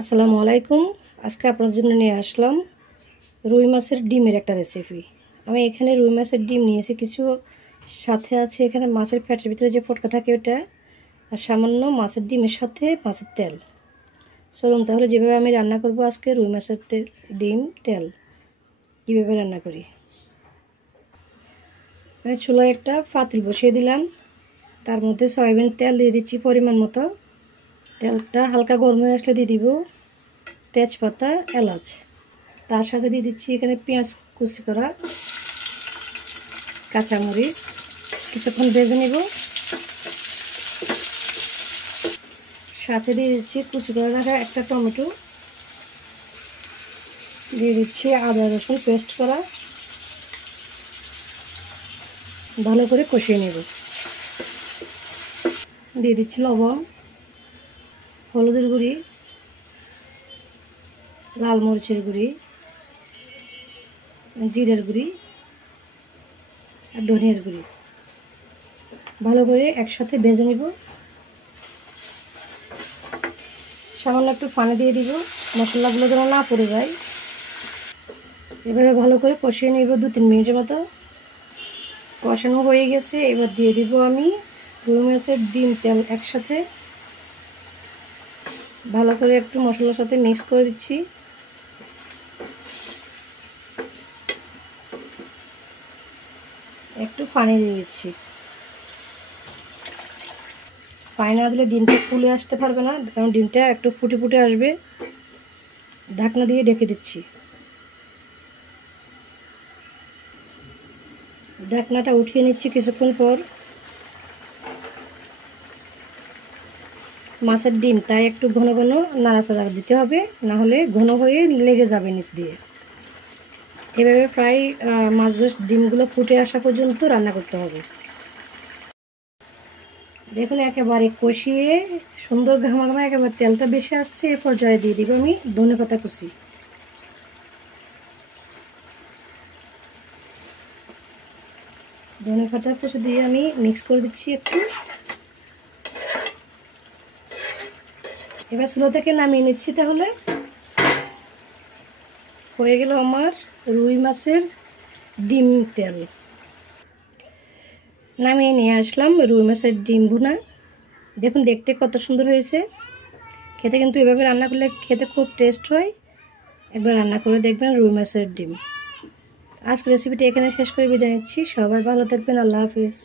আসসালামু আলাইকুম। আজকে আপনার জন্য নিয়ে আসলাম রুই মাছের ডিমের একটা রেসিপি। আমি এখানে রুই মাছের ডিম নিয়েছি কিছু, সাথে আছে এখানে মাছের পেটের ভিতরে যে পটকা থাকে ওটা, আর সামান্য মাছের ডিমের সাথে মাছের তেল। চলুন তাহলে যেভাবে আমি রান্না করব আজকে রুই মাছের ডিম তেল কীভাবে রান্না করি। আমি চুলায় একটা পাতিল বসিয়ে দিলাম, তার মধ্যে সয়াবিন তেল দিয়ে দিচ্ছি পরিমাণ মতো। তেলটা হালকা গরম হয়ে আসলে দিয়ে দিব তেজপাতা, এলাচ, তার সাথে দিয়ে দিচ্ছি এখানে পেঁয়াজ কুচি করা, কাঁচামরিচ, কিছুক্ষণ ভেজে নেব। সাথে দিয়ে দিচ্ছি কুচি করে রাখা একটা টমেটো, দিয়ে দিচ্ছি আদা রসুন পেস্ট করা, ভালো করে কষিয়ে নেব। দিয়ে দিচ্ছি লবণ, হলুদের গুঁড়ি, লাল মরিচের গুঁড়ি, জিরের গুঁড়ি আর ধনিয়ার গুঁড়ি, ভালো করে একসাথে ভেজে নিব। সামান্য একটু পানি দিয়ে দিব, মশলাগুলো যেন না পড়ে যায়। এভাবে ভালো করে কষিয়ে নিব 2-3 মিনিটের মতো। কষানো হয়ে গেছে, এবার দিয়ে দিব আমি রুই মাছের ডিম তেল একসাথে ভালো করে একটু মশলার সাথে মিক্স করে দিচ্ছি। একটু পানি দিয়ে দিচ্ছি, পানি না দিলে ডিমটা ফুলে আসতে পারবে না, কারণ ডিমটা একটু ফুটে ফুটে আসবে। ঢাকনা দিয়ে ঢেকে দিচ্ছি। ঢাকনাটা উঠিয়ে নিচ্ছি কিছুক্ষণ পর। মাছের ডিম তাই একটু ঘন ঘন নাড়াচাড়া দিতে হবে, না হলে ঘন হয়ে লেগে যাবে নিচ দিয়ে। এভাবে প্রায় মাছের ডিমগুলো ফুটে আসা পর্যন্ত রান্না করতে হবে। দেখুন একেবারে কষিয়ে সুন্দর ঘামা ঘামা একেবারে তেলটা বেশি আসছে। এ পর্যায়ে দিয়ে দিব আমি ধনেপাতা কুচি। ধনেপাতা কুচি দিয়ে আমি মিক্স করে দিচ্ছি একটু। এবার চুলা থেকে নামিয়ে নিচ্ছি। তাহলে হয়ে গেল আমার রুই মাছের ডিম তেল। নামিয়ে নিয়ে আসলাম রুই মাছের ডিম ভুনা। দেখুন দেখতে কত সুন্দর হয়েছে, খেতে কিন্তু এভাবে রান্না করলে খেতে খুব টেস্ট হয়। একবার রান্না করে দেখবেন রুই মাছের ডিম। আজকের রেসিপিটি এখানে শেষ করে বিদায় নিচ্ছি। সবাই ভালো থাকবেন। আল্লাহ হাফিজ।